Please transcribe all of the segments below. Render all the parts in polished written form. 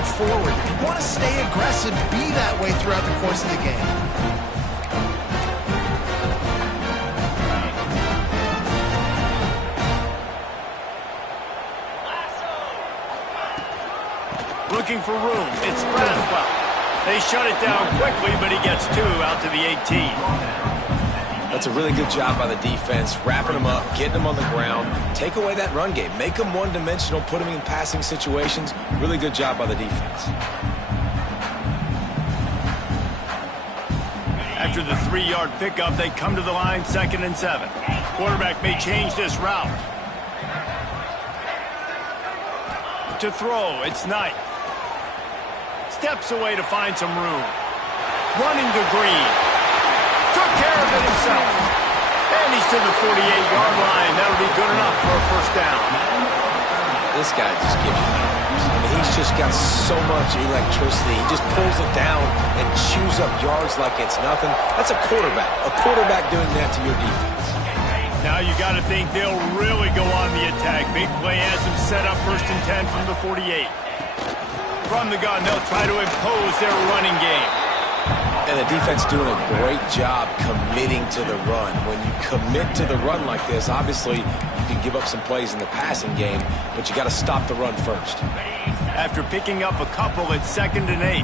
moving forward. If you want to stay aggressive, be that way throughout the course of the game. Looking for room. It's Braswell. They shut it down quickly, but he gets 2 out to the 18. That's a really good job by the defense, wrapping them up, getting them on the ground, take away that run game, make them one-dimensional, put them in passing situations. Really good job by the defense. After the 3-yard pickup, they come to the line, 2nd and 7. Quarterback may change this route. To throw, it's Knight. Steps away to find some room. Running to Green. Took care of it himself. And he's to the 48-yard line. That'll be good enough for a first down. This guy just gives you numbers. I mean, he's just got so much electricity. He just pulls it down and chews up yards like it's nothing. That's a quarterback. A quarterback doing that to your defense. Now you got to think they'll really go on the attack. Big play has them set up 1st and 10 from the 48. From the gun, they'll try to impose their running game. And the defense doing a great job committing to the run. When you commit to the run like this, obviously you can give up some plays in the passing game, but you got to stop the run first. After picking up a couple, it's 2nd and 8.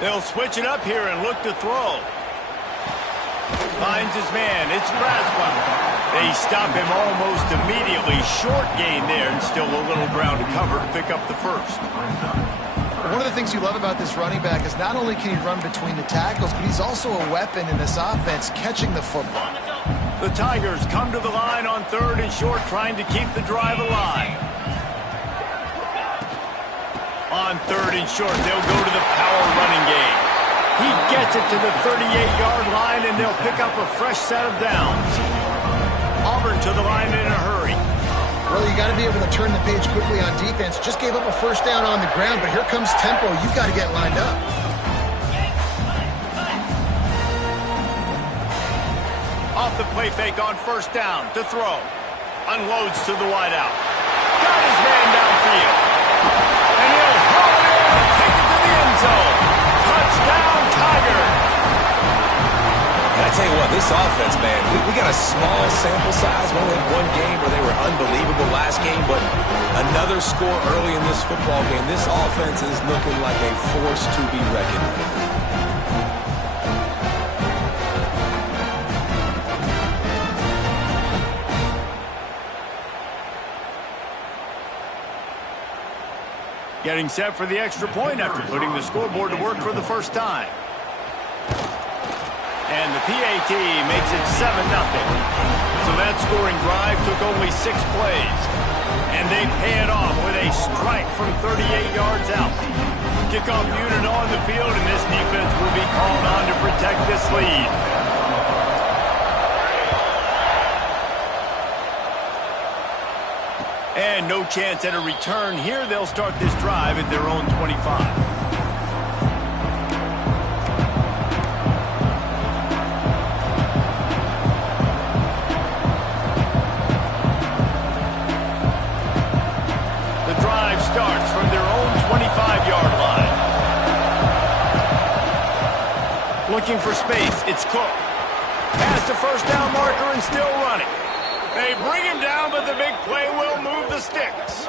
They'll switch it up here and look to throw. Finds his man. It's Braswell. They stop him almost immediately. Short gain there, and still a little ground to cover to pick up the first. One of the things you love about this running back is not only can he run between the tackles, but he's also a weapon in this offense, catching the football. The Tigers come to the line on 3rd and short, trying to keep the drive alive. On 3rd and short, they'll go to the power running game. He gets it to the 38-yard line, and they'll pick up a fresh set of downs. Auburn to the line in a hurry. Well, you got to be able to turn the page quickly on defense. Just gave up a first down on the ground, but here comes tempo. You've got to get lined up. Off the play fake on 1st down to throw. Unloads to the wideout. Got his man downfield. And he'll haul it in and take it to the end zone. Touchdown, Tigers. And I tell you what, this offense, man, we got a small sample size. We only had one game where they were unbelievable last game, but another score early in this football game. This offense is looking like a force to be reckoned with. Getting set for the extra point after putting the scoreboard to work for the first time. And the PAT makes it 7-0. So that scoring drive took only 6 plays. And they pay it off with a strike from 38 yards out. Kickoff unit on the field, and this defense will be called on to protect this lead. And no chance at a return here. They'll start this drive at their own 25. Starts from their own 25-yard line. Looking for space, it's Cook. Past the first down marker and still running. They bring him down, but the big play will move the sticks.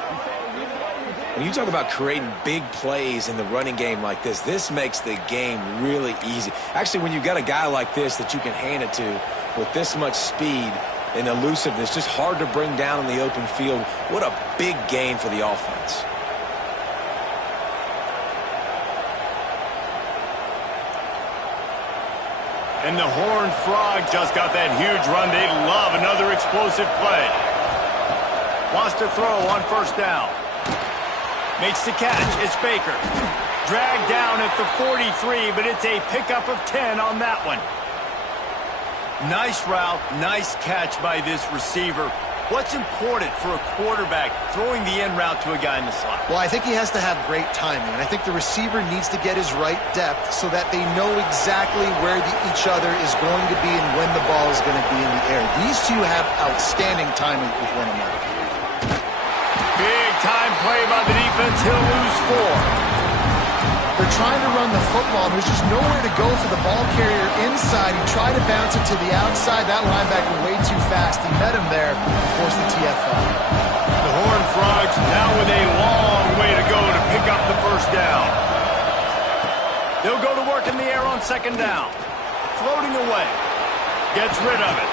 When you talk about creating big plays in the running game like this makes the game really easy. Actually, when you've got a guy like this that you can hand it to with this much speed and elusiveness, just hard to bring down in the open field, what a big gain for the offense. And the Horned Frog just got that huge run. They love another explosive play. Wants to throw on first down. Makes the catch. It's Baker. Dragged down at the 43, but it's a pickup of 10 on that one. Nice route, nice catch by this receiver. What's important for a quarterback throwing the end route to a guy in the slot? Well, I think he has to have great timing, and I think the receiver needs to get his right depth so that they know exactly where each other is going to be and when the ball is going to be in the air. These two have outstanding timing with one another. play by the defense. He'll lose 4. They're trying to run the football. There's just nowhere to go for the ball carrier inside. He tried to bounce it to the outside. That linebacker way too fast. He met him there and forced the TFL. The Horned Frogs now with a long way to go to pick up the first down. They'll go to work in the air on second down. Floating away. Gets rid of it.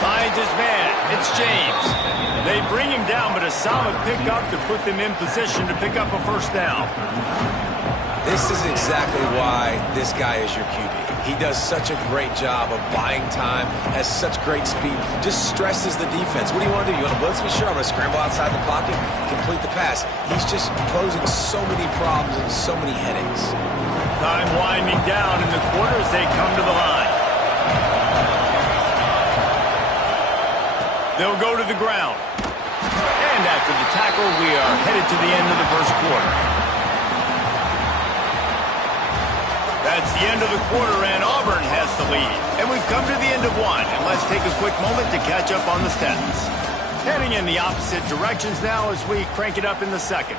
Finds his man. It's James. They bring him down, but a solid pickup to put them in position to pick up a first down. This is exactly why this guy is your QB. He does such a great job of buying time, has such great speed, just stresses the defense. What do you want to do? You want to blitz me? Sure, I'm going to scramble outside the pocket, complete the pass. He's just posing so many problems and so many headaches. Time winding down in the quarter as they come to the line. They'll go to the ground. And after the tackle, we are headed to the end of the first quarter. That's the end of the quarter, and Auburn has the lead. And we've come to the end of one, and let's take a quick moment to catch up on the stats. Heading in the opposite directions now as we crank it up in the second.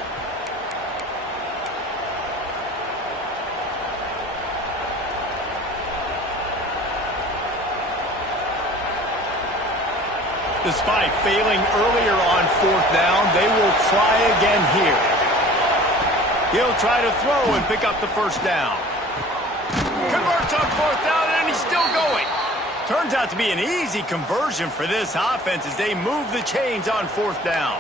Despite failing earlier on fourth down, they will try again here. He'll try to throw and pick up the first down. Converts on fourth down, and he's still going. Turns out to be an easy conversion for this offense as they move the chains on fourth down.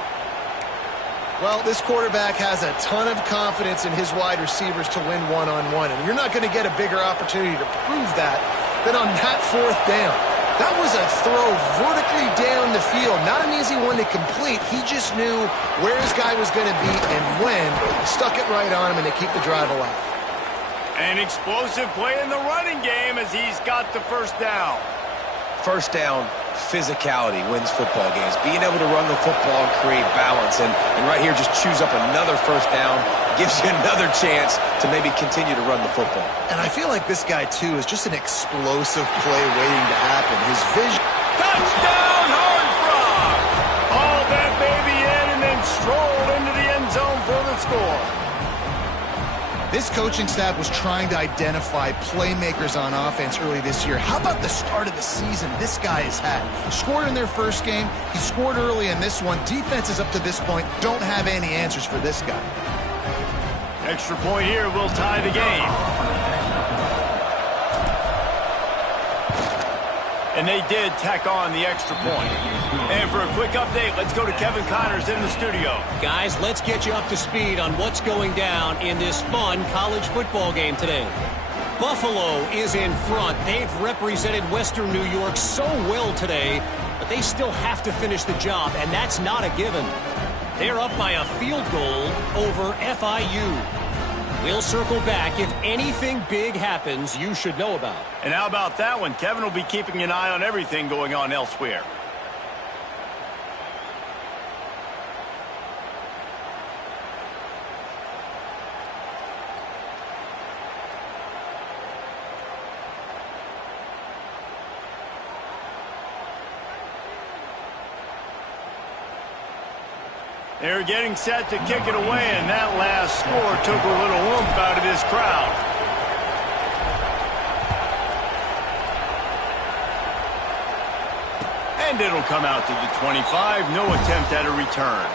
Well, this quarterback has a ton of confidence in his wide receivers to win one-on-one, and you're not going to get a bigger opportunity to prove that than on that fourth down. That was a throw vertically down the field. Not an easy one to complete. He just knew where his guy was going to be and when. Stuck it right on him, and they keep the drive alive. An explosive play in the running game as he's got the first down. First down, physicality wins football games. Being able to run the football and create balance. And right here, just choose up another first down. Gives you another chance to maybe continue to run the football. And I feel like this guy, too, is just an explosive play waiting to happen. His vision... Touchdown, Horned Frog! Haul that baby in and then stroll into the end zone for the score. This coaching staff was trying to identify playmakers on offense early this year. How about the start of the season this guy has had? Scored in their first game. He scored early in this one. Defenses up to this point don't have any answers for this guy. Extra point here will tie the game. And they did tack on the extra point. And for a quick update, let's go to Kevin Connors in the studio. Guys, let's get you up to speed on what's going down in this fun college football game today. Buffalo is in front. They've represented Western New York so well today, but they still have to finish the job, and that's not a given. They're up by a field goal over FIU. We'll circle back. If anything big happens, you should know about. And how about that one? Kevin will be keeping an eye on everything going on elsewhere. They're getting set to kick it away, and that last score took a little oomph out of this crowd. And it'll come out to the 25. No attempt at a return.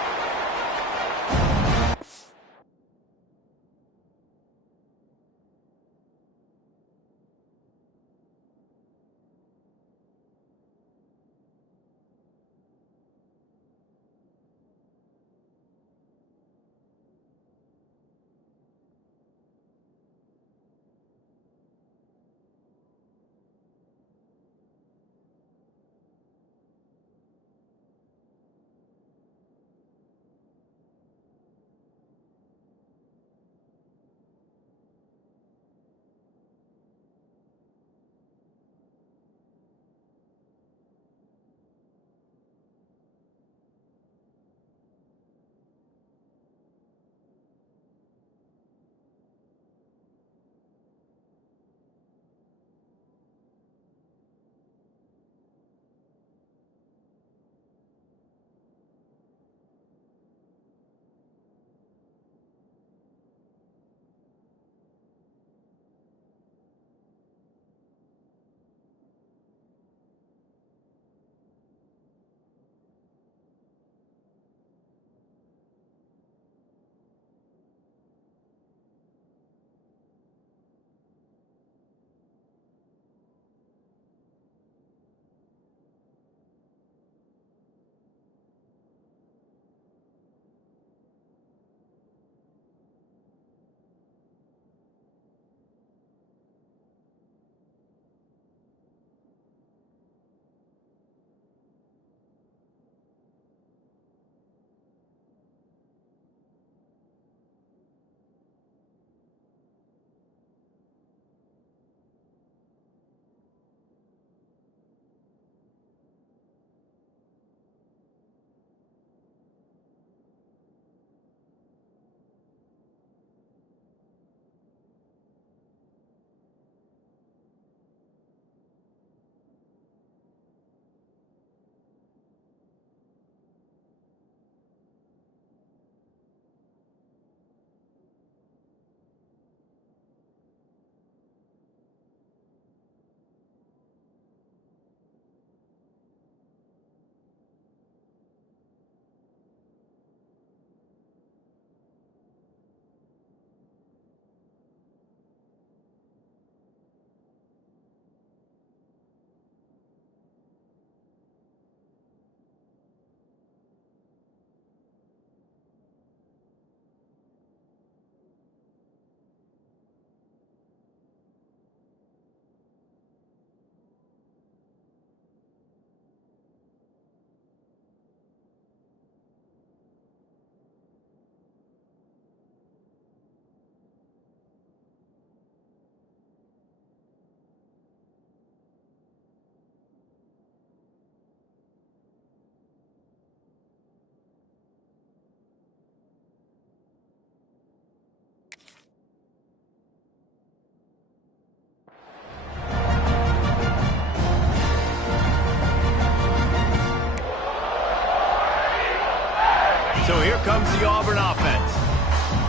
here comes the Auburn offense.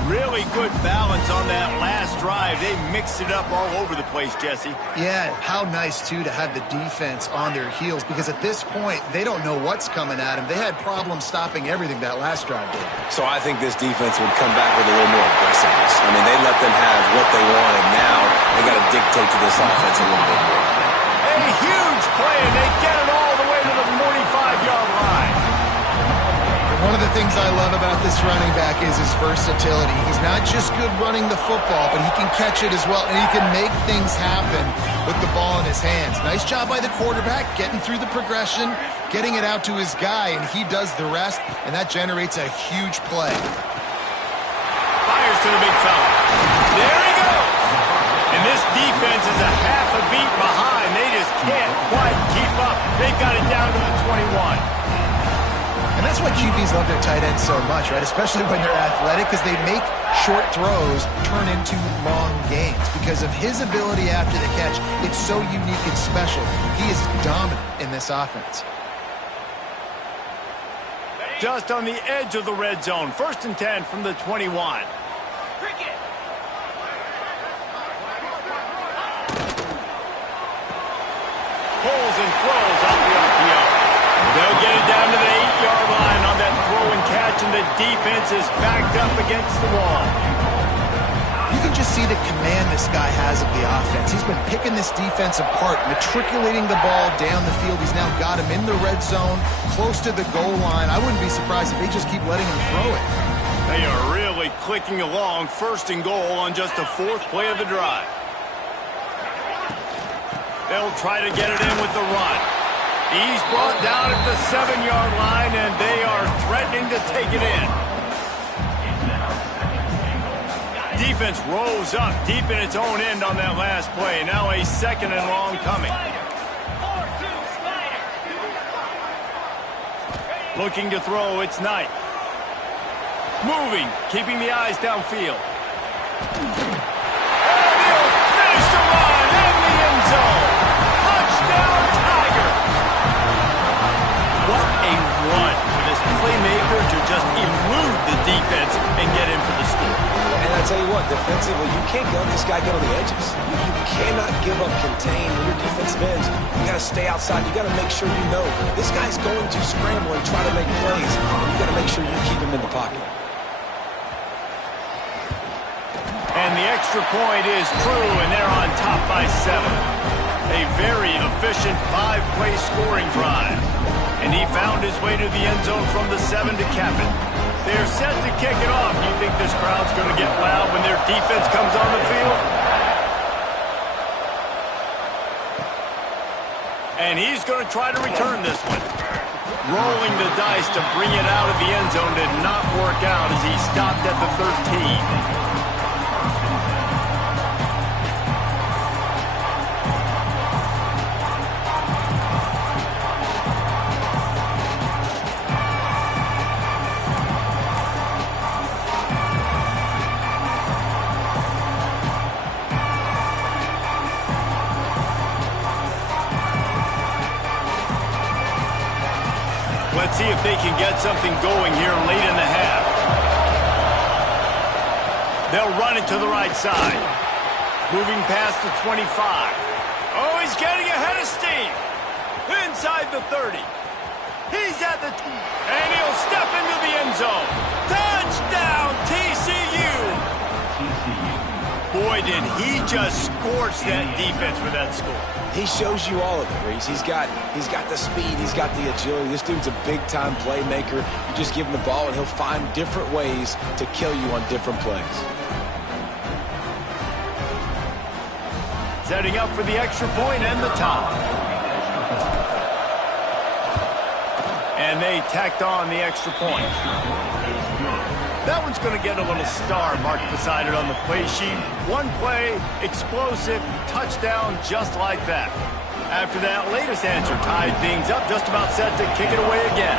Really good balance on that last drive. They mixed it up all over the place, Jesse. Yeah, how nice, too, to have the defense on their heels, because at this point, they don't know what's coming at them. They had problems stopping everything that last drive did. So I think this defense would come back with a little more aggressiveness. I mean, they let them have what they wanted. Now they got to dictate to this offense a little bit more. A huge play, and they get it all the way to the 45-yard line. One of the things I love about this running back is his versatility. He's not just good running the football, but he can catch it as well, and he can make things happen with the ball in his hands. Nice job by the quarterback, getting through the progression, getting it out to his guy, and he does the rest, and that generates a huge play. Fires to the big fella. There he goes. And this defense is a half a beat behind. They just can't quite keep up. They've got it down to the 21. And that's why QBs love their tight ends so much, right? Especially when they're athletic, because they make short throws turn into long gains. Because of his ability after the catch, it's so unique and special. He is dominant in this offense. Just on the edge of the red zone. 1st and 10 from the 21. Pulls and throws off the RPO. They'll get it down to the 8-yard line on that throw and catch, and the defense is backed up against the wall. You can just see the command this guy has of the offense. He's been picking this defense apart, matriculating the ball down the field. He's now got him in the red zone, close to the goal line. I wouldn't be surprised if they just keep letting him throw it. They are really clicking along. 1st and goal on just the 4th play of the drive. They'll try to get it in with the run. He's brought down at the 7-yard line, and they are threatening to take it in. Defense rose up deep in its own end on that last play. Now a 2nd and long coming. Looking to throw, it's Knight. Moving, keeping the eyes downfield. And he'll finish the run in the end zone. Touchdown, Tiger! What a run for this playmaker to just elude the defense and get in for the score. And I tell you what, defensively, you can't let this guy get on the edges. You cannot give up contain when your defensive ends. You got to stay outside. You got to make sure you know this guy's going to scramble and try to make plays. And you got to make sure you keep him in the pocket. And the extra point is true, and they're on top by 7. A very efficient 5-play scoring drive. And he found his way to the end zone from the 7 to cap it. They're set to kick it off. Do you think this crowd's going to get loud when their defense comes on the field? And he's going to try to return this one. Rolling the dice to bring it out of the end zone did not work out as he stopped at the 13. Let's see if they can get something going here late in the half. They'll run it to the right side. Moving past the 25. Oh, he's getting ahead of steam. Inside the 30. He's at the... And he'll step into the end zone. Touchdown, TCU! Boy, did he just scorch that defense with that score. He shows you all of it, Reese. He's got the speed. He's got the agility. This dude's a big-time playmaker. You just give him the ball, and he'll find different ways to kill you on different plays. Setting up for the extra point and the top. And they tacked on the extra point. That one's going to get a little star marked beside it on the play sheet. One play, explosive, touchdown, just like that. After that latest answer tied things up, just about set to kick it away again.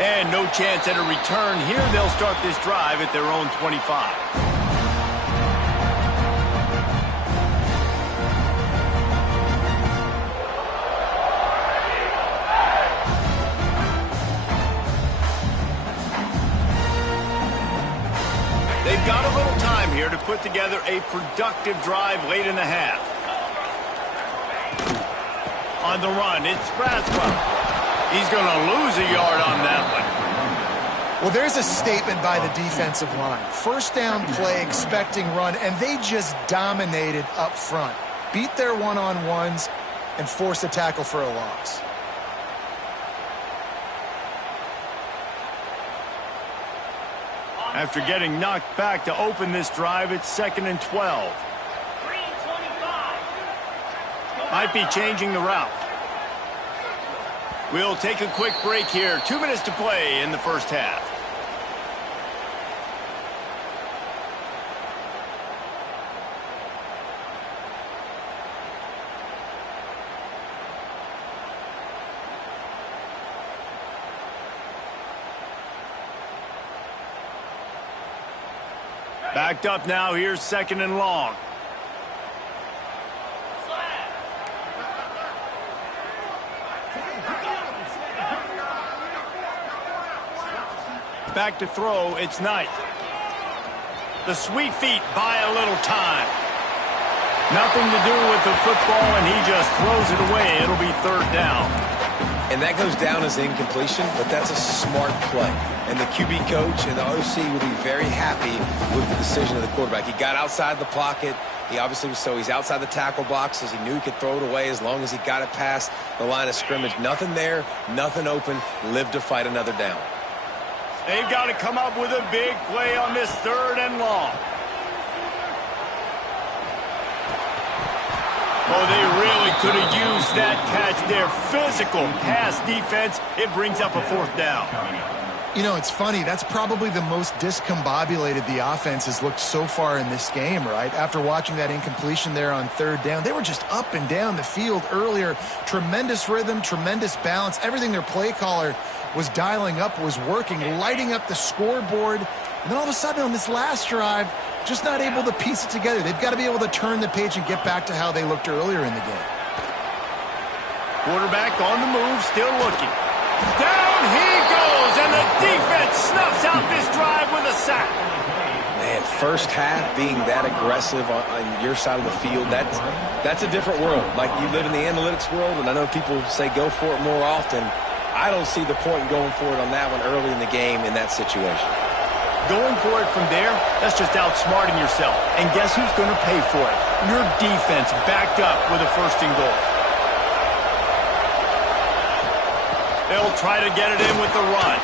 And no chance at a return here. They'll start this drive at their own 25. They've got a little time here to put together a productive drive late in the half. On the run, it's Braswell. He's going to lose a yard on that one. Well, there's a statement by the defensive line. First down play, expecting run, and they just dominated up front. Beat their one-on-ones and forced a tackle for a loss. After getting knocked back to open this drive, it's 2nd and 12. Might be changing the route. We'll take a quick break here. 2 minutes to play in the first half. Backed up now. Here's 2nd and long. Back to throw, it's Knight. The sweet feet buy a little time. Nothing to do with the football, and he just throws it away. It'll be 3rd down. And that goes down as incompletion, but that's a smart play. And the QB coach and the OC will be very happy with the decision of the quarterback. He got outside the pocket. He obviously was he's outside the tackle boxes. He knew he could throw it away as long as he got it past the line of scrimmage. Nothing there, nothing open. Lived to fight another down. They've got to come up with a big play on this 3rd and long. Oh, they really could have used that catch there. Physical pass defense. It brings up a 4th down. You know, it's funny. That's probably the most discombobulated the offense has looked so far in this game, right? After watching that incompletion there on 3rd down, they were just up and down the field earlier. Tremendous rhythm, tremendous balance. Everything their play caller was dialing up was working, lighting up the scoreboard. And then all of a sudden on this last drive, just not able to piece it together. They've got to be able to turn the page and get back to how they looked earlier in the game. Quarterback on the move, still looking. Down he goes, and the defense snuffs out this drive with a sack. Man, first half being that aggressive on your side of the field, that's a different world. Like, you live in the analytics world, and I know people say go for it more often. I don't see the point in going for it on that one early in the game in that situation. Going for it from there, that's just outsmarting yourself. And guess who's going to pay for it? Your defense backed up with a 1st and goal. They'll try to get it in with the run.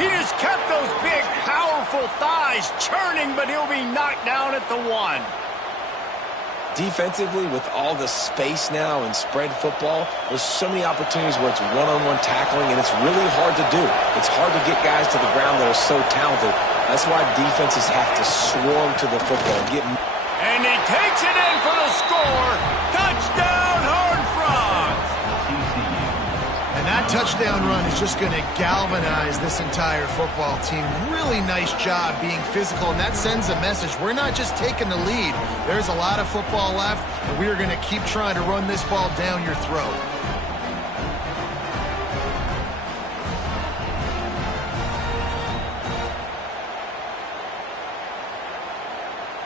He just kept those big, powerful thighs churning, but he'll be knocked down at the 1. Defensively, with all the space now in spread football, there's so many opportunities where it's one-on-one tackling, and it's really hard to do. It's hard to get guys to the ground that are so talented. That's why defenses have to swarm to the football. And he takes it in for the score. Touchdown, Horned Frogs! And that touchdown run is just going to galvanize this entire football team. Really nice job being physical, and that sends a message. We're not just taking the lead. There's a lot of football left, and we are going to keep trying to run this ball down your throat.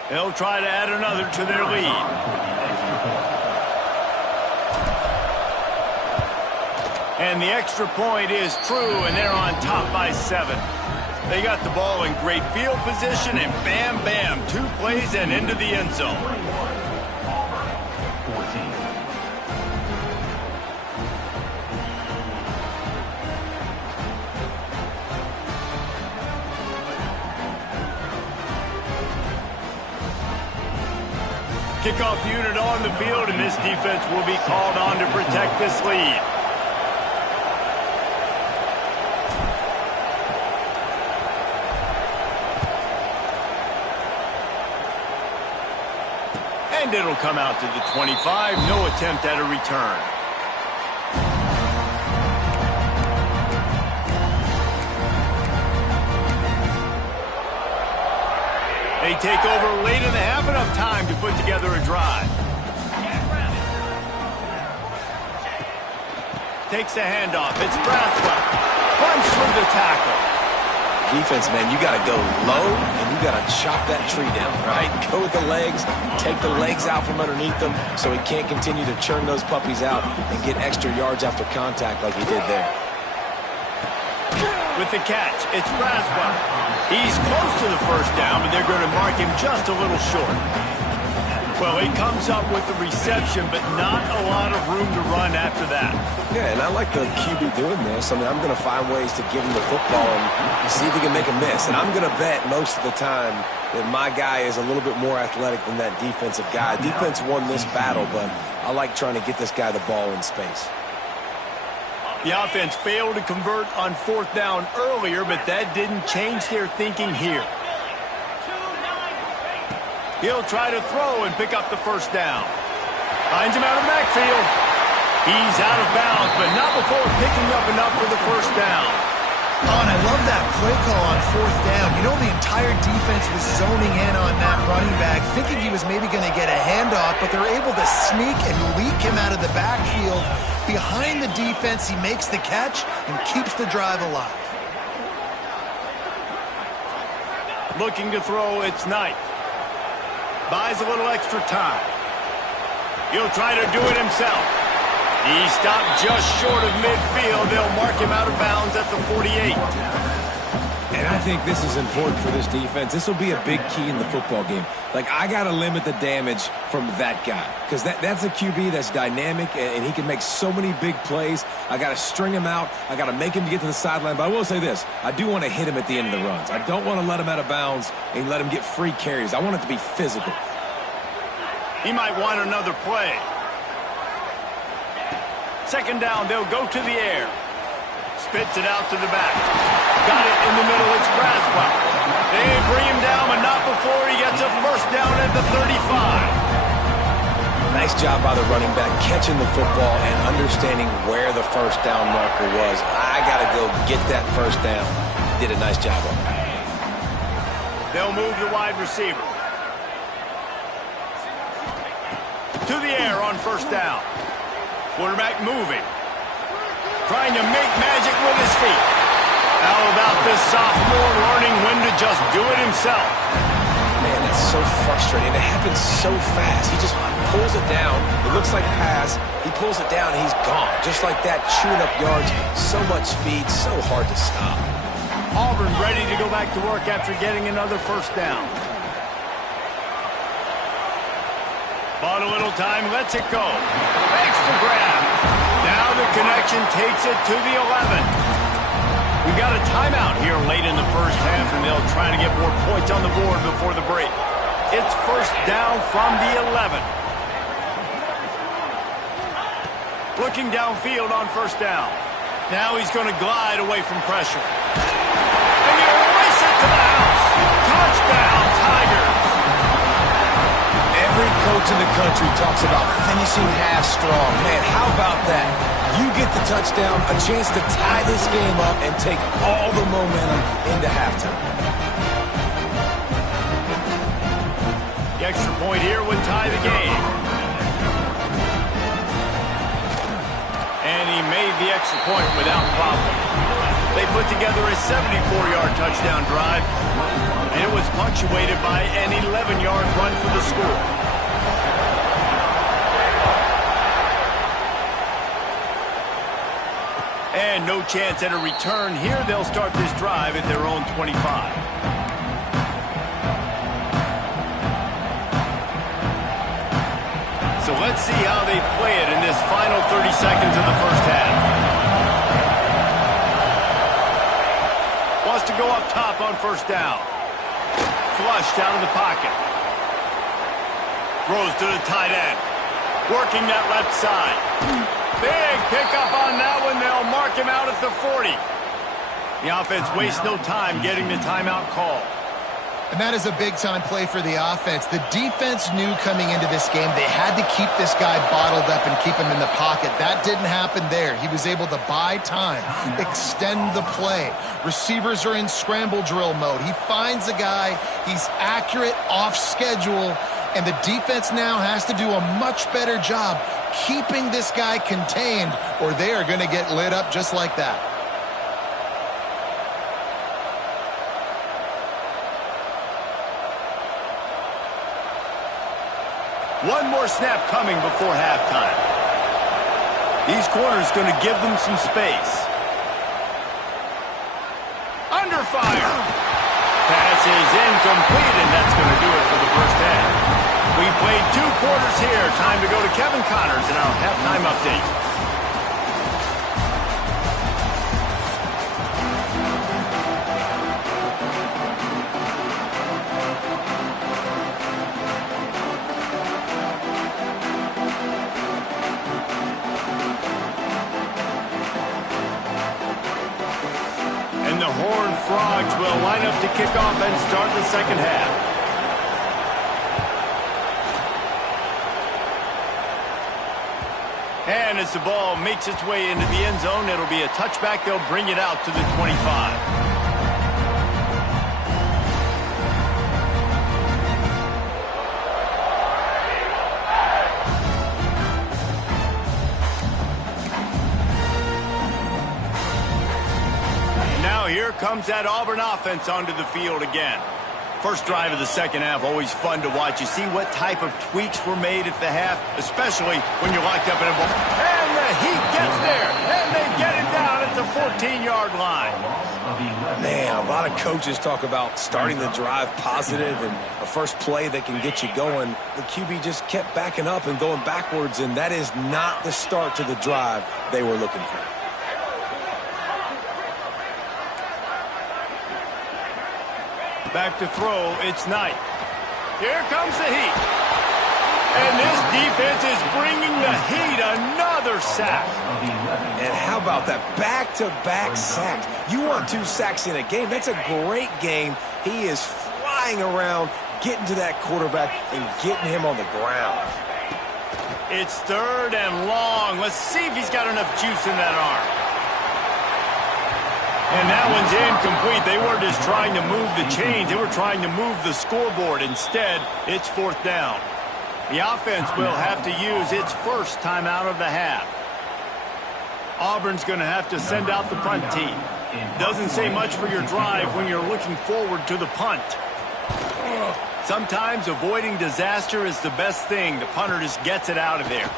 They'll try to add another to their lead. And the extra point is true, and they're on top by 7. They got the ball in great field position, and bam, bam, 2 plays and into the end zone. Kickoff unit on the field, and this defense will be called on to protect this lead. And it'll come out to the 25. No attempt at a return. take over late in the half, enough time to put together a drive. Takes the handoff. It's Braswell. Runs through the tackle. Defense, man, you got to go low, and you got to chop that tree down, right? Go with the legs, take the legs out from underneath them so he can't continue to churn those puppies out and get extra yards after contact like he did there. With the catch, it's Braswell. He's close to the first down, but they're going to mark him just a little short. Well, he comes up with the reception, but not a lot of room to run after that. Yeah, and I like the QB doing this. I mean, I'm going to find ways to give him the football and see if he can make a miss. And I'm going to bet most of the time that my guy is a little bit more athletic than that defensive guy. Defense won this battle, but I like trying to get this guy the ball in space. The offense failed to convert on fourth down earlier, but that didn't change their thinking here. He'll try to throw and pick up the first down. Finds him out of the backfield. He's out of bounds, but not before picking up enough for the first down. Oh, and I love that play call on fourth down. You know, the entire defense was zoning in on that running back, thinking he was maybe going to get a handoff, but they're able to sneak and leak him out of the backfield. Behind the defense, he makes the catch and keeps the drive alive. Looking to throw, it's Knight. Buys a little extra time. He'll try to do it himself. He stopped just short of midfield. They'll mark him out of bounds at the 48. And I think this is important for this defense. This will be a big key in the football game. Like, I got to limit the damage from that guy because that's a QB that's dynamic and he can make so many big plays. I got to string him out. I got to make him get to the sideline. But I will say this. I do want to hit him at the end of the runs. I don't want to let him out of bounds and let him get free carries. I want it to be physical. He might want another play. Second down, they'll go to the air. Spits it out to the back. Got it in the middle, it's Braswell. They bring him down, but not before he gets a first down at the 35. Nice job by the running back catching the football and understanding where the first down marker was. I got to go get that first down. Did a nice job on it. They'll move the wide receiver. To the air on first down. Quarterback moving. Trying to make magic with his feet. How about this sophomore learning when to just do it himself? Man, that's so frustrating. It happens so fast. He just pulls it down. It looks like pass. He pulls it down, and he's gone. Just like that, chewing up yards. So much speed, so hard to stop. Auburn ready to go back to work after getting another first down. Bought a little time, lets it go. Makes the grab. Now the connection takes it to the 11. We've got a timeout here late in the first half, and they'll try to get more points on the board before the break. It's first down from the 11. Looking downfield on first down. Now he's going to glide away from pressure. And he'll race it to the house. Touchdown, Tigers. Every coach in the country talks about finishing half strong. Man, how about that? You get the touchdown, a chance to tie this game up and take all the momentum into halftime. The extra point here would tie the game. And he made the extra point without problem. They put together a 74-yard touchdown drive, and it was punctuated by an 11-yard run for the score. And no chance at a return here. They'll start this drive at their own 25. So let's see how they play it in this final 30 seconds of the first half. Wants to go up top on first down. Flushed out of the pocket. Throws to the tight end. Working that left side. Big pickup on that one. They'll mark him out at the 40. The offense wastes no time getting the timeout call. And that is a big-time play for the offense. The defense knew coming into this game they had to keep this guy bottled up and keep him in the pocket. That didn't happen there. He was able to buy time, extend the play. Receivers are in scramble drill mode. He finds a guy, he's accurate, off schedule, and the defense now has to do a much better job keeping this guy contained, or they are going to get lit up just like that. One more snap coming before halftime. These corners going to give them some space. Under fire. Pass is incomplete, and that's going to do it for the first half. We played 2 quarters here. Time to go to Kevin Connors in our halftime update. And the Horned Frogs will line up to kick off and start the second half. And as the ball makes its way into the end zone, it'll be a touchback. They'll bring it out to the 25. Here comes that Auburn offense onto the field again. First drive of the second half, always fun to watch. You see what type of tweaks were made at the half, especially when you're locked up in a ball. And the Heat gets there, and they get it down at the 14-yard line. Man, a lot of coaches talk about starting the drive positive and a first play that can get you going. The QB just kept backing up and going backwards, and that is not the start to the drive they were looking for. Back to throw, it's Knight. Here comes the Heat. And this defense is bringing the Heat another sack. And how about that back-to-back sacks? You want 2 sacks in a game. That's a great game. He is flying around, getting to that quarterback and getting him on the ground. It's 3rd and long. Let's see if he's got enough juice in that arm. And that one's incomplete. They weren't just trying to move the chains. They were trying to move the scoreboard. Instead, it's 4th down. The offense will have to use its first timeout of the half. Auburn's going to have to send out the punt team. Doesn't say much for your drive when you're looking forward to the punt. Sometimes avoiding disaster is the best thing. The punter just gets it out of there.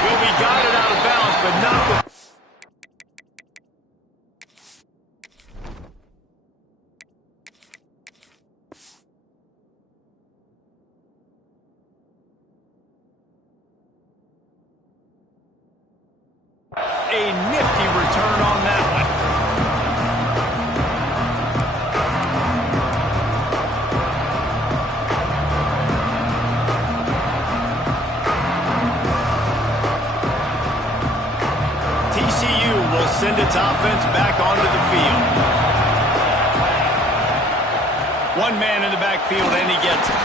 Will be guided out of bounds, but not the... A nifty return on that one. TCU will send its offense back onto the field. One man in the backfield, and he gets it.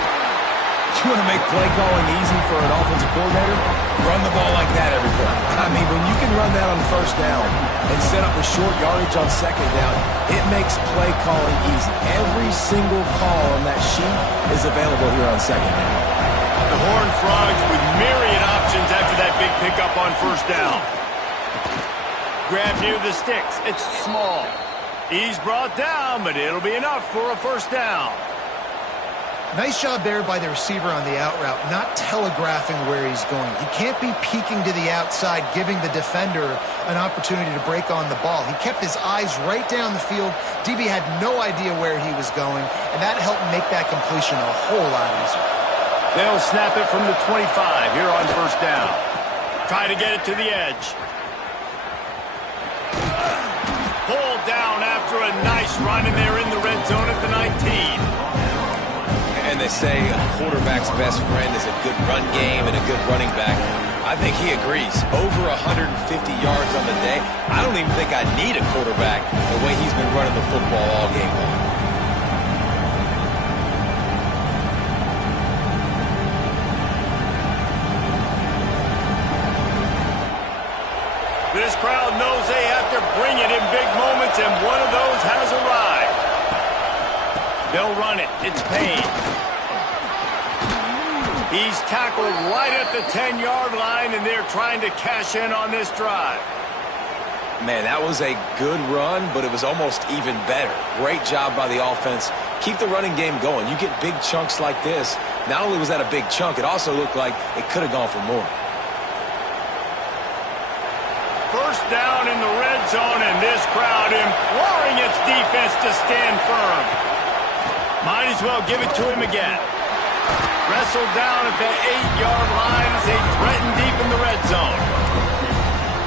You want to make play calling easy for an offensive coordinator? Run the ball like that every play. I mean, when you can run that on 1st down and set up a short yardage on 2nd down, it makes play calling easy. Every single call on that sheet is available here on 2nd down. The Horned Frogs with myriad options after that big pickup on 1st down. Grab near the sticks. It's small. He's brought down, but it'll be enough for a 1st down. Nice job there by the receiver on the out route, not telegraphing where he's going. He can't be peeking to the outside, giving the defender an opportunity to break on the ball. He kept his eyes right down the field. DB had no idea where he was going, and that helped make that completion a whole lot easier. They'll snap it from the 25 here on 1st down. Try to get it to the edge. Pulled down after a nice run, and they're in the red zone at the 19. And they say a quarterback's best friend is a good run game and a good running back. I think he agrees. Over 150 yards on the day. I don't even think I need a quarterback the way he's been running the football all game long. This crowd knows they have to bring it in big moments, and one of those has arrived. They'll run it. It's Payne. He's tackled right at the 10-yard line, and they're trying to cash in on this drive. Man, that was a good run, but it was almost even better. Great job by the offense. Keep the running game going. You get big chunks like this. Not only was that a big chunk, it also looked like it could have gone for more. First down in the red zone, and this crowd imploring its defense to stand firm. Might as well give it to him again. Wrestled down at the 8-yard line as they threaten deep in the red zone.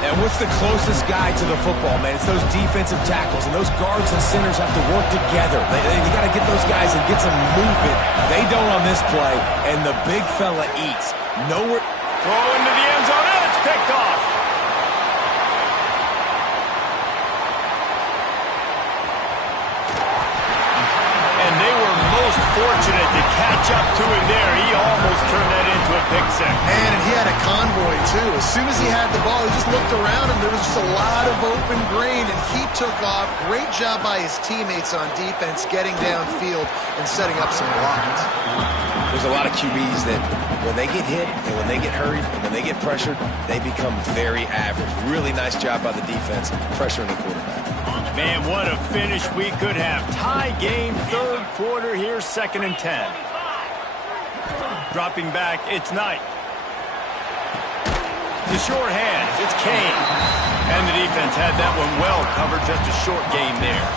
And what's the closest guy to the football, man? It's those defensive tackles, and those guards and centers have to work together. You got to get those guys and get some movement. They don't on this play, and the big fella eats. Nowhere. Throw into the end zone, and it's picked off. And they were most fortunate to catch up to him there. He almost turned that into a pick six. Man, and he had a convoy, too. As soon as he had the ball, he just looked around him. There was just a lot of open green, and he took off. Great job by his teammates on defense, getting downfield and setting up some blocks. There's a lot of QBs that when they get hit and when they get hurried and when they get pressured, they become very average. Really nice job by the defense pressuring the quarterback. Man, what a finish we could have. Tie game, third quarter here, 2nd and 10. Dropping back, it's Knight. The short hands, it's Kane. And the defense had that one well covered, just a short gain there.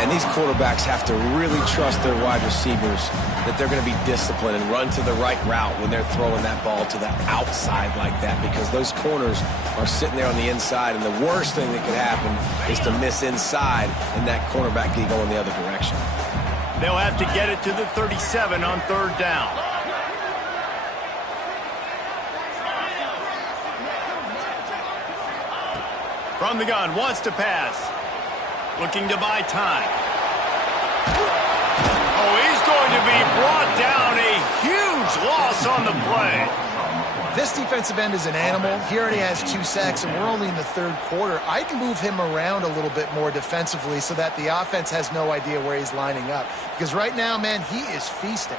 And these quarterbacks have to really trust their wide receivers that they're going to be disciplined and run to the right route when they're throwing that ball to the outside like that, because those corners are sitting there on the inside, and the worst thing that could happen is to miss inside and that cornerback can go in the other direction. They'll have to get it to the 37 on 3rd down. From the gun, wants to pass. Looking to buy time. Oh, he's going to be brought down. A huge loss on the play. This defensive end is an animal. He already has 2 sacks, and we're only in the 3rd quarter. I'd move him around a little bit more defensively so that the offense has no idea where he's lining up. Because right now, man, he is feasting.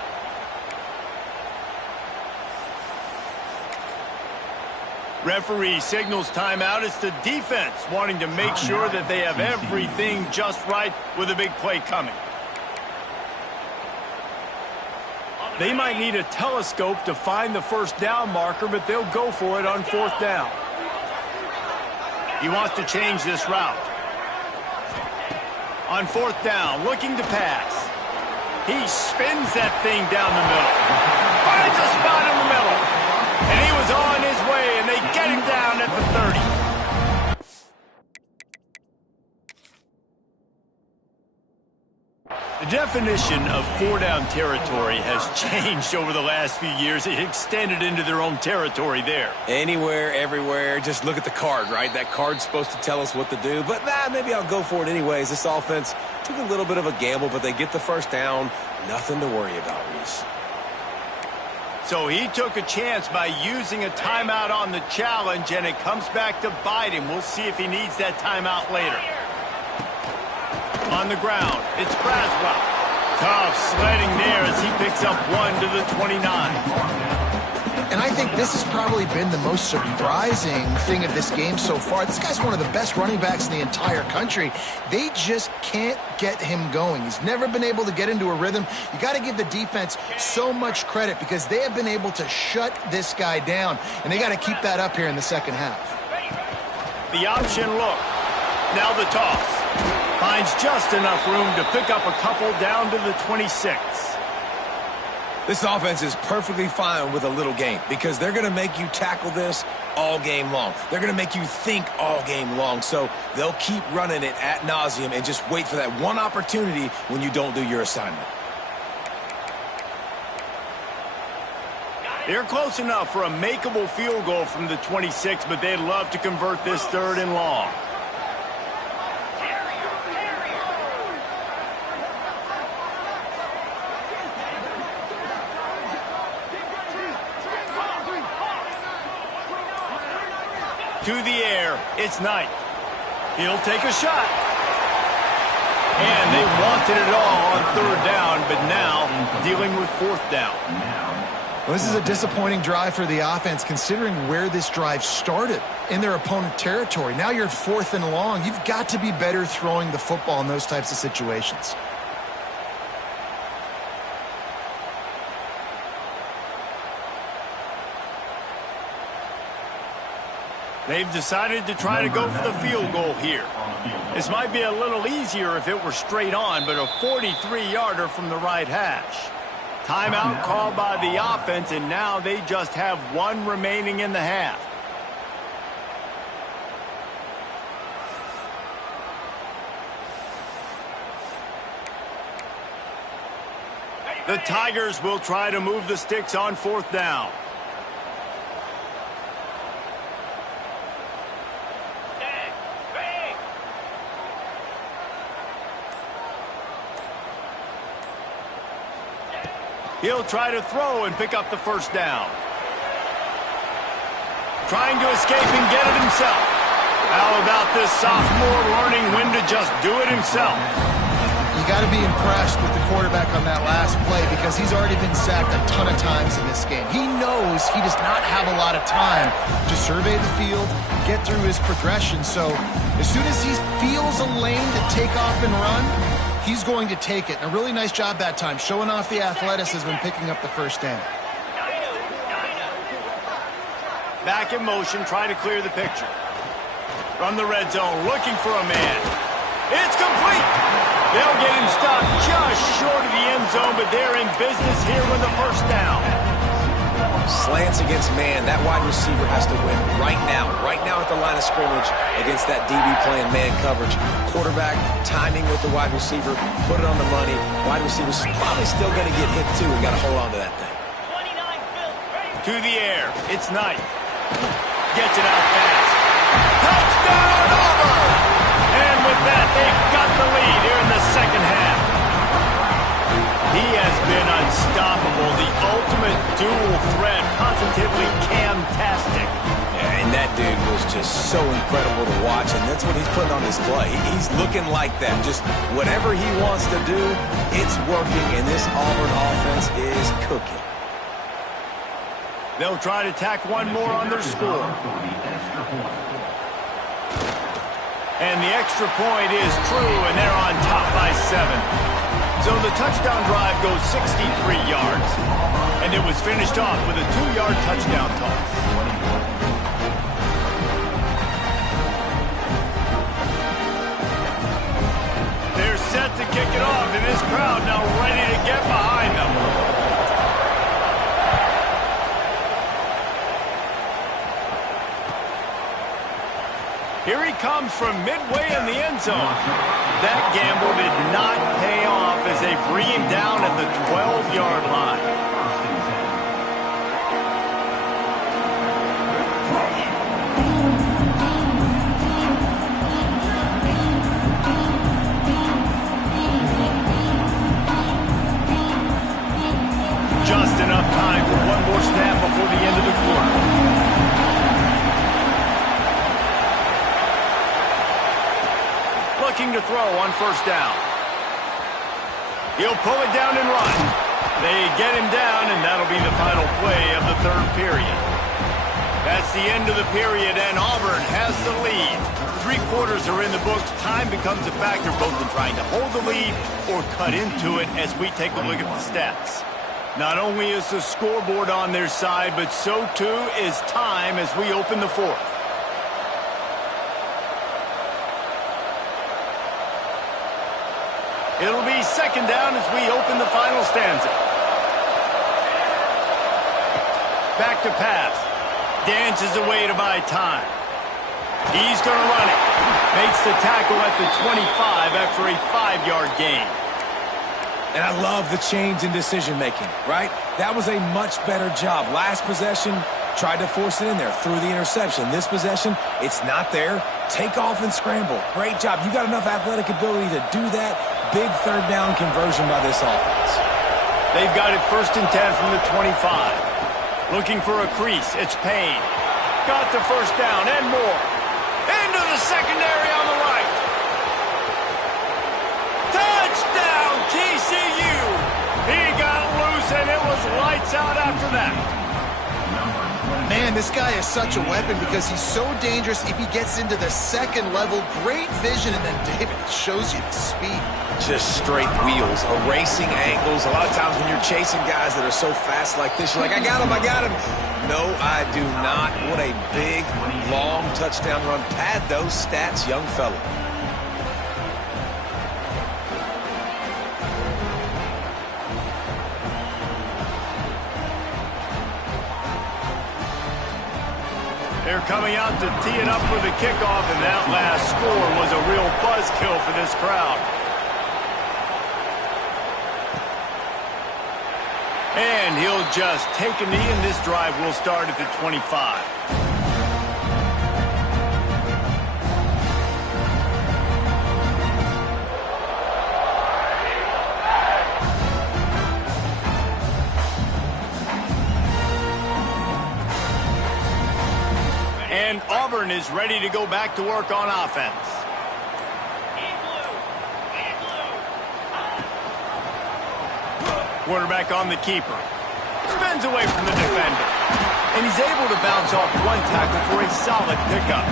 Referee signals timeout. It's the defense wanting to make sure that they have everything just right with a big play coming. They might need a telescope to find the first down marker, but they'll go for it on 4th down. He wants to change this route. On 4th down, looking to pass. He spins that thing down the middle. Finds a spot in the middle. And he was on his way, and they get him down at the 30. The definition of 4-down territory has changed over the last few years. It extended into their own territory there. Anywhere, everywhere, just look at the card, right? That card's supposed to tell us what to do, but maybe I'll go for it anyways. This offense took a little bit of a gamble, but they get the first down. Nothing to worry about, Reese. So he took a chance by using a timeout on the challenge, and it comes back to bite him. We'll see if he needs that timeout later. On the ground, it's Braswell. Tough sledding there as he picks up 1 to the 29. And I think this has probably been the most surprising thing of this game so far. This guy's one of the best running backs in the entire country. They just can't get him going. He's never been able to get into a rhythm. You got to give the defense so much credit because they have been able to shut this guy down, and they got to keep that up here in the 2nd half. The option look. Now the toss. Finds just enough room to pick up a couple down to the 26. This offense is perfectly fine with a little game because they're going to make you tackle this all game long. They're going to make you think all game long. So they'll keep running it ad nauseum and just wait for that one opportunity when you don't do your assignment. They're close enough for a makeable field goal from the 26, but they'd love to convert this 3rd and long. To the air, it's Knight. He'll take a shot. And they wanted it all on 3rd down, but now dealing with 4th down. Well, this is a disappointing drive for the offense, considering where this drive started, in their opponent territory. Now you're at 4th and long. You've got to be better throwing the football in those types of situations. They've decided to try to go for the field goal here. This might be a little easier if it were straight on, but a 43-yarder from the right hash. Timeout called by the offense, and now they just have 1 remaining in the half. The Tigers will try to move the sticks on 4th down. He'll try to throw and pick up the 1st down. Trying to escape and get it himself. How about this sophomore learning when to just do it himself? You got to be impressed with the quarterback on that last play, because he's already been sacked a ton of times in this game. He knows he does not have a lot of time to survey the field, get through his progression. So as soon as he feels a lane to take off and run, he's going to take it. And a really nice job that time, showing off the athleticism and picking up the 1st down. Back in motion, try to clear the picture. From the red zone, looking for a man. It's complete! They'll get him stopped just short of the end zone, but they're in business here with the 1st down. Slants against man. That wide receiver has to win right now at the line of scrimmage against that DB playing man coverage. Quarterback, timing with the wide receiver, put it on the money. Wide receiver's probably still going to get hit too, and got to hold on to that thing. To the air, it's Knight. Gets it out fast. Touchdown, Auburn! And with that, they've got the lead here in the 2nd half. He has been unstoppable, the ultimate dual threat, positively Cam-tastic. Yeah, and that dude was just so incredible to watch, and that's what he's putting on display. He's looking like that. Just whatever he wants to do, it's working, and this Auburn offense is cooking. They'll try to tack 1 more on their score. And the extra point is true, and they're on top by 7. So the touchdown drive goes 63 yards, and it was finished off with a 2-yard touchdown toss. They're set to kick it off, and this crowd now ready to get behind them. Here he comes from midway in the end zone. That gamble did not pay off as they bring him down at the 12-yard line. Just enough time for 1 more snap before the end of the quarter. Looking to throw on 1st down. He'll pull it down and run. They get him down, and that'll be the final play of the 3rd period. That's the end of the period, and Auburn has the lead. 3 quarters are in the books. Time becomes a factor both in trying to hold the lead or cut into it as we take a look at the stats. Not only is the scoreboard on their side, but so too is time as we open the 4th. It'll be 2nd down as we open the final stanza. Back to pass. Dances away to buy time. He's going to run it. Makes the tackle at the 25 after a 5-yard gain. And I love the change in decision-making, right? That was a much better job. Last possession, tried to force it in there, threw the interception. This possession, it's not there. Take off and scramble. Great job. You got enough athletic ability to do that. Big third down conversion by this offense. They've got it 1st and 10 from the 25. Looking for a crease. It's Payne. Got the first down and more. Into the secondary on the right. Touchdown, TCU. He got loose, and it was lights out after that. Man, this guy is such a weapon because he's so dangerous if he gets into the second level. Great vision, and then David shows you the speed. Just straight wheels, erasing angles. A lot of times when you're chasing guys that are so fast like this, you're like, I got him, I got him. No, I do not. What a big, long touchdown run. Pad those stats, young fella. They're coming out to tee it up for the kickoff, and that last score was a real buzzkill for this crowd. And he'll just take a knee, and this drive will start at the 25. And Auburn is ready to go back to work on offense. Quarterback on the keeper. Spins away from the defender. And he's able to bounce off one tackle for a solid pickup.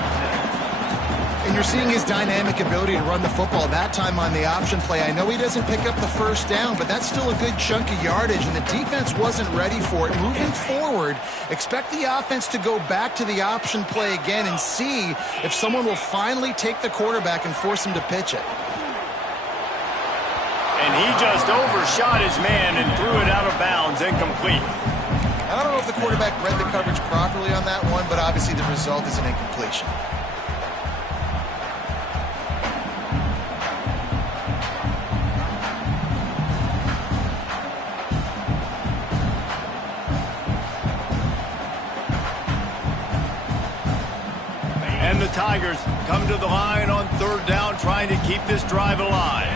And you're seeing his dynamic ability to run the football, that time on the option play. I know he doesn't pick up the first down, but that's still a good chunk of yardage, and the defense wasn't ready for it. Moving forward, expect the offense to go back to the option play again and see if someone will finally take the quarterback and force him to pitch it. And he just overshot his man and threw it out of bounds, incomplete. I don't know if the quarterback read the coverage properly on that one, but obviously the result is an incompletion. And the Tigers come to the line on 3rd down, trying to keep this drive alive.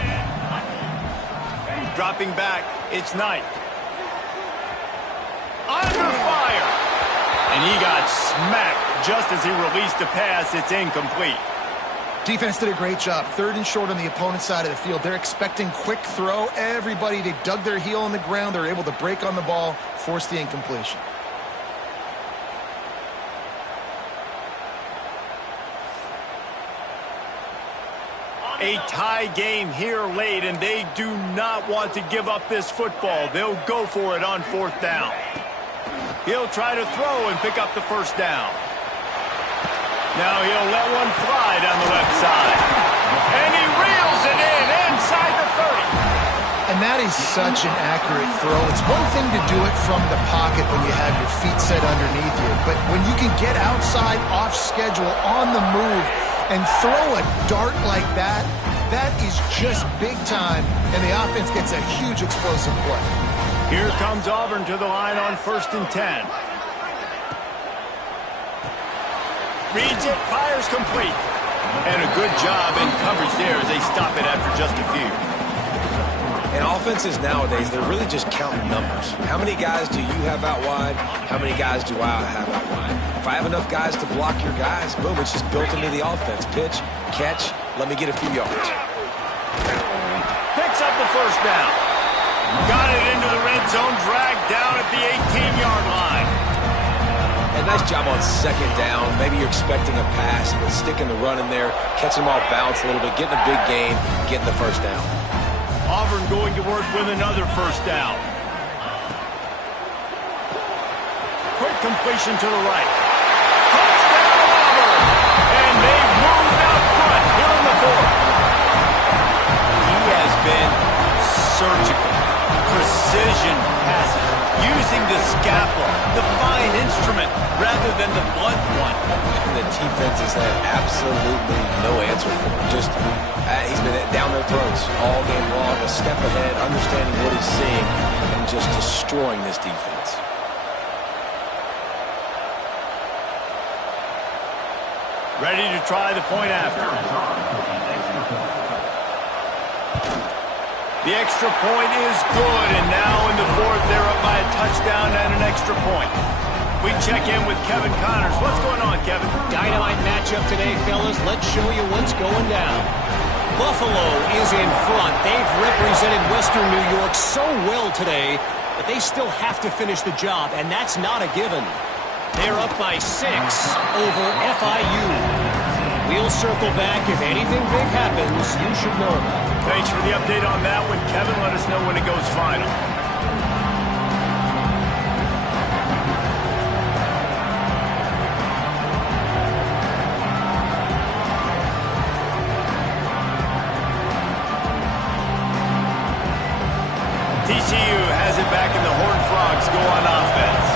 Dropping back, it's Knight. Under fire! And he got smacked just as he released the pass. It's incomplete. Defense did a great job. 3rd and short on the opponent's side of the field. They're expecting quick throw. Everybody, they dug their heel on the ground. They're able to break on the ball, force the incompletion. A tie game here late, and they do not want to give up this football. They'll go for it on 4th down. He'll try to throw and pick up the first down. Now he'll let one fly down the left side. And he reels it in inside the 30. And that is such an accurate throw. It's one thing to do it from the pocket when you have your feet set underneath you, but when you can get outside, off schedule, on the move, and throw a dart like that, that is just big time, and the offense gets a huge explosive play. Here comes Auburn to the line on 1st and 10. Reads it, fires complete. And a good job in coverage there as they stop it after just a few. And offenses nowadays, they're really just counting numbers. How many guys do you have out wide? How many guys do I have out wide? If I have enough guys to block your guys, boom, it's just built into the offense. Pitch, catch, let me get a few yards. Picks up the first down. Got it into the red zone, dragged down at the 18-yard line. And nice job on 2nd down. Maybe you're expecting a pass, but sticking the run in there, catching them off balance a little bit, getting a big gain, getting the first down. Auburn going to work with another first down. Quick completion to the right. Touchdown, Auburn! And they've moved out front here in the 4th. He has been surgical. Precision passes, using the scapula, the fine instrument rather than the blunt one. And the defense has had absolutely no answer for him. Just, he's been down their throats all game long, a step ahead, understanding what he's seeing, and just destroying this defense. Ready to try the point after. The extra point is good, and now in the fourth, they're up by a touchdown and an extra point. We check in with Kevin Connors. What's going on, Kevin? Dynamite matchup today, fellas. Let's show you what's going down. Buffalo is in front. They've represented Western New York so well today, but they still have to finish the job, and that's not a given. They're up by 6 over FIU. We'll circle back. If anything big happens, you should know about it. Thanks for the update on that one, Kevin. Let us know when it goes final. TCU has it back, and the Horned Frogs go on offense.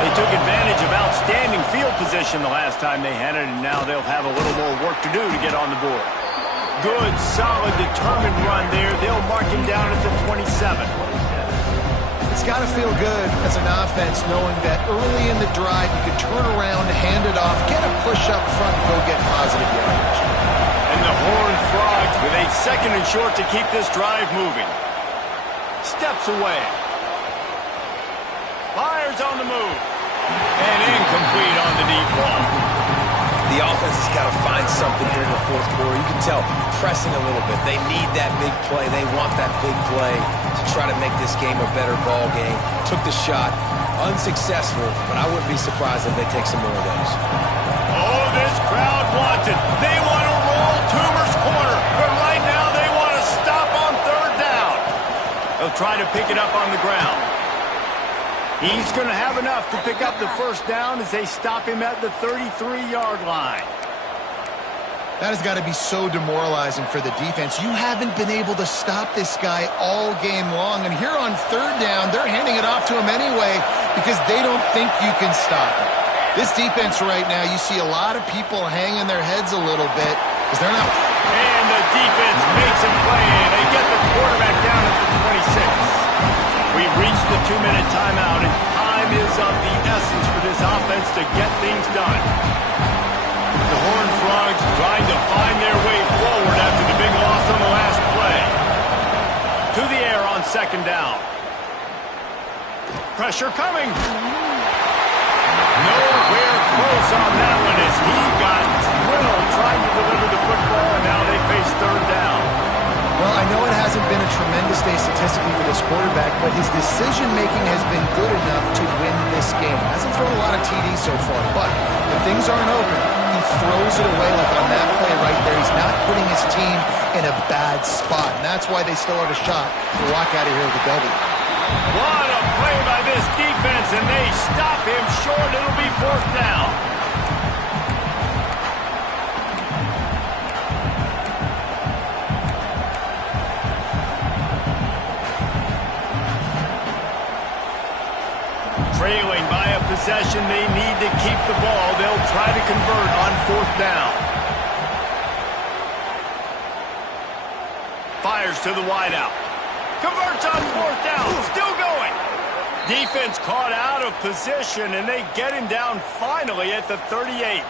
They took advantage of outstanding field position the last time they had it, and now they'll have a little more work to do to get on the board. Good, solid, determined run there. They'll mark him down at the 27. It's got to feel good as an offense knowing that early in the drive you can turn around, hand it off, get a push up front, and go get positive yardage. And the Horned Frogs with a 2nd and short to keep this drive moving. Steps away. Fires on the move. And incomplete on the deep ball. The offense has got to find something here in the fourth quarter. You can tell, pressing a little bit. They need that big play. They want that big play to try to make this game a better ball game. Took the shot. Unsuccessful, but I wouldn't be surprised if they take some more of those. Oh, this crowd wants it. They want to roll Toomer's corner. But right now they want to stop on 3rd down. They'll try to pick it up on the ground. He's going to have enough to pick up the 1st down as they stop him at the 33-yard line. That has got to be so demoralizing for the defense. You haven't been able to stop this guy all game long. And here on 3rd down, they're handing it off to him anyway because they don't think you can stop him. This defense right now, you see a lot of people hanging their heads a little bit because they're not. And the defense makes a play, and they get the quarterback down at the 26. We've reached the 2-minute timeout, and time is of the essence for this offense to get things done. The Horned Frogs trying to find their way forward after the big loss on the last play. To the air on 2nd down. Pressure coming. Nowhere close on that one as he got drilled trying to deliver the football, and now they face 3rd down. Well, I know it hasn't been a tremendous day statistically for this quarterback, but his decision-making has been good enough to win this game. Hasn't thrown a lot of TDs so far, but when things aren't open, he throws it away like on that play right there. He's not putting his team in a bad spot, and that's why they still have a shot to walk out of here with a W. What a play by this defense, and they stop him short. It'll be 4th down. Trailing by a possession, they need to keep the ball. They'll try to convert on 4th down. Fires to the wideout. Converts on 4th down. Still going. Defense caught out of position, and they get him down finally at the 38.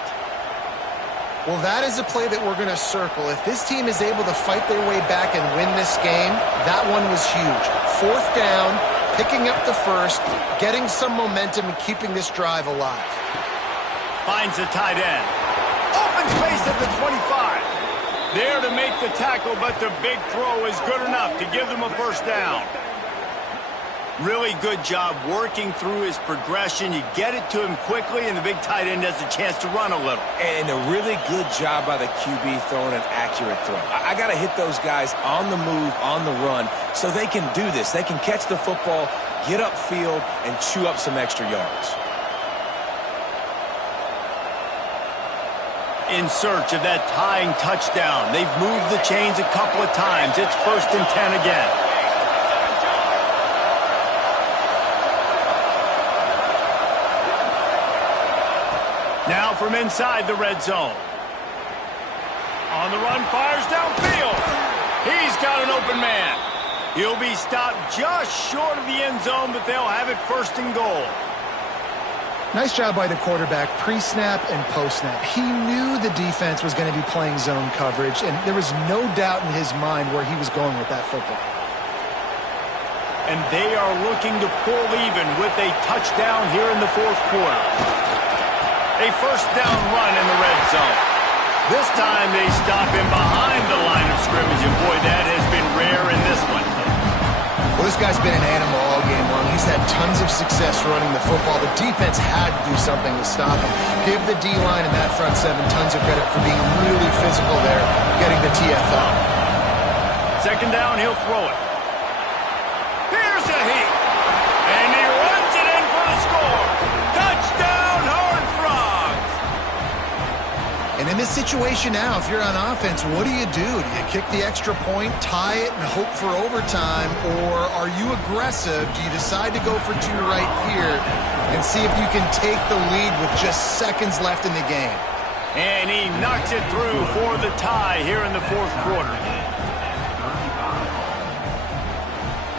Well, that is a play that we're going to circle. If this team is able to fight their way back and win this game, that one was huge. 4th down, picking up the 1st, getting some momentum and keeping this drive alive. Finds the tight end. Open space at the 25. There to make the tackle, but the big throw is good enough to give them a 1st down. Really good job working through his progression. You get it to him quickly, and the big tight end has a chance to run a little. And a really good job by the QB throwing an accurate throw. I got to hit those guys on the move, on the run, so they can do this. They can catch the football, get upfield, and chew up some extra yards. In search of that tying touchdown. They've moved the chains a couple of times. It's 1st and 10 again. Now from inside the red zone. On the run, fires downfield. He's got an open man. He'll be stopped just short of the end zone, but they'll have it first and goal. Nice job by the quarterback, pre-snap and post-snap. He knew the defense was going to be playing zone coverage, and there was no doubt in his mind where he was going with that football. And they are looking to pull even with a touchdown here in the fourth quarter. A first down run in the red zone. This time they stop him behind the line of scrimmage, and boy, that has been rare in this one. Well, this guy's been an animal all game long. He's had tons of success running the football. The defense had to do something to stop him. Give the D-line and that front seven tons of credit for being really physical there, getting the TFL. Second down, he'll throw it. Here's a heat. And he runs it in for the score. Touchdown, Horned Frogs. And in this situation now, if you're on offense, what do? Do you kick the extra point, tie it, and hope for overtime? Or are you aggressive? Do you decide to go for two right here and see if you can take the lead with just seconds left in the game? And he knocks it through for the tie here in the fourth quarter.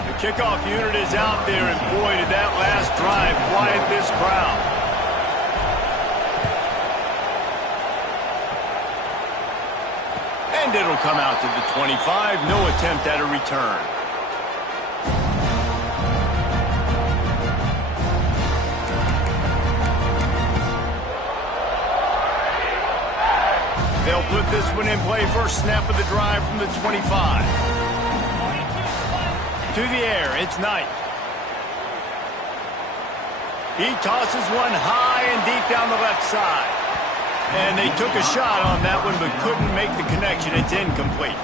The kickoff unit is out there, and boy, did that last drive quiet this crowd. And it'll come out to the 25. No attempt at a return. They'll put this one in play. First snap of the drive from the 25. To the air, it's Knight. He tosses one high and deep down the left side. And they took a shot on that one, but couldn't make the connection. It's incomplete.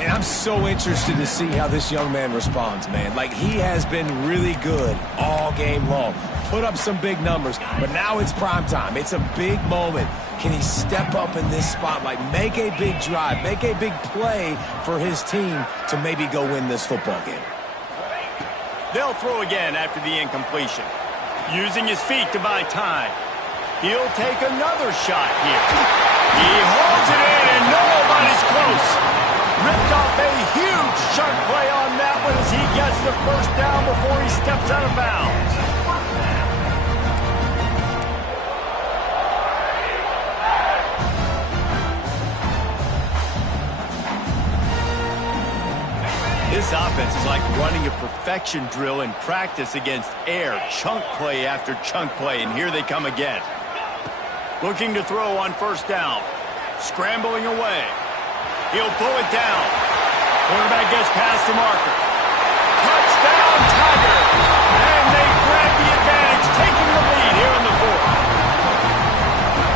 And I'm so interested to see how this young man responds, man. Like, he has been really good all game long. Put up some big numbers, but now it's prime time. It's a big moment. Can he step up in this spotlight, make a big drive, make a big play for his team to maybe go win this football game? They'll throw again after the incompletion. Using his feet to buy time. He'll take another shot here. He holds it in, and nobody's close. Ripped off a huge sharp play on that one as he gets the first down before he steps out of bounds. This offense is like running a perfection drill in practice against air. Chunk play after chunk play, and here they come again. Looking to throw on first down. Scrambling away. He'll pull it down. Quarterback gets past the marker. Touchdown, Tiger! And they grab the advantage, taking the lead here in the fourth.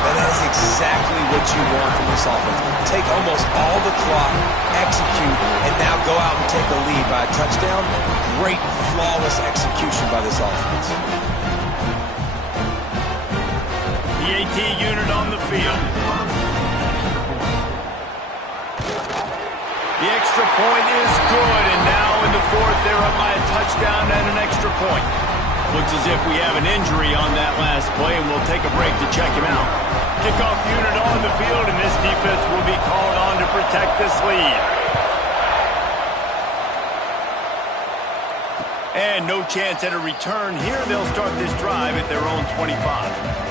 And that is exactly what you want from this offense. Take almost all the clock, execute, and now go out and take a lead by a touchdown. Great, flawless execution by this offense. The AT unit on the field. The extra point is good, and now in the fourth, they're up by a touchdown and an extra point. Looks as if we have an injury on that last play, and we'll take a break to check him out. Kickoff unit on the field, and this defense will be called on to protect this lead. And no chance at a return here. They'll start this drive at their own 25.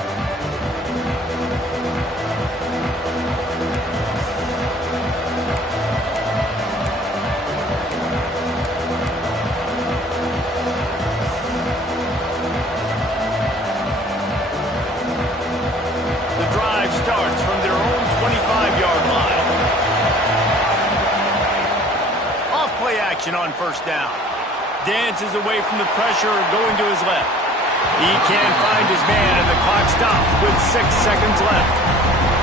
Starts from their own 25-yard line. Off play action on first down. Dances away from the pressure, going to his left. He can't find his man, and the clock stops with 6 seconds left.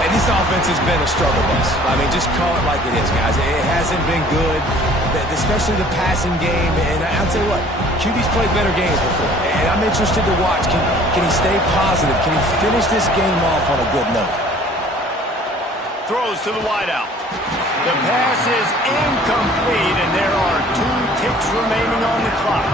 And this offense has been a struggle bus. I mean, just call it like it is, guys. It hasn't been good, especially the passing game. And I'll tell you what, QB's played better games before. And I'm interested to watch. Can he stay positive? Can he finish this game off on a good note? Throws to the wideout. The pass is incomplete, and there are 2 ticks remaining on the clock.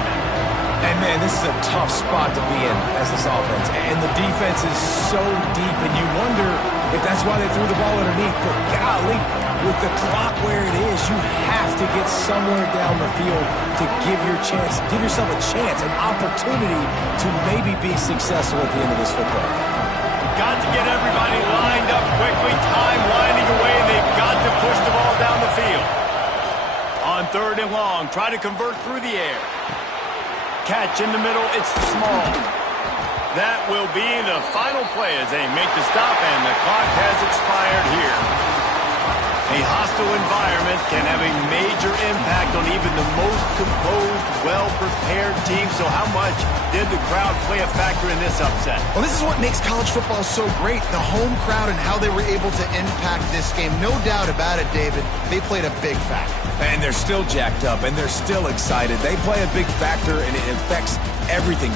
And, man, this is a tough spot to be in as this offense. And the defense is so deep, and you wonder if that's why they threw the ball underneath. But, golly, with the clock where it is, you have to get somewhere down the field to give yourself a chance, an opportunity to maybe be successful at the end of this football game. Got to get everybody lined up quickly, time winding away, and they've got to push the ball down the field. On 3rd and long, try to convert through the air. Catch in the middle, it's small. That will be the final play as they make the stop, and the clock has expired here. A hostile environment can have a major impact on even the most composed, well-prepared team. So how much did the crowd play a factor in this upset? Well, this is what makes college football so great, the home crowd and how they were able to impact this game. No doubt about it, David. They played a big factor. And they're still jacked up, and they're still excited. They play a big factor, and it affects everything.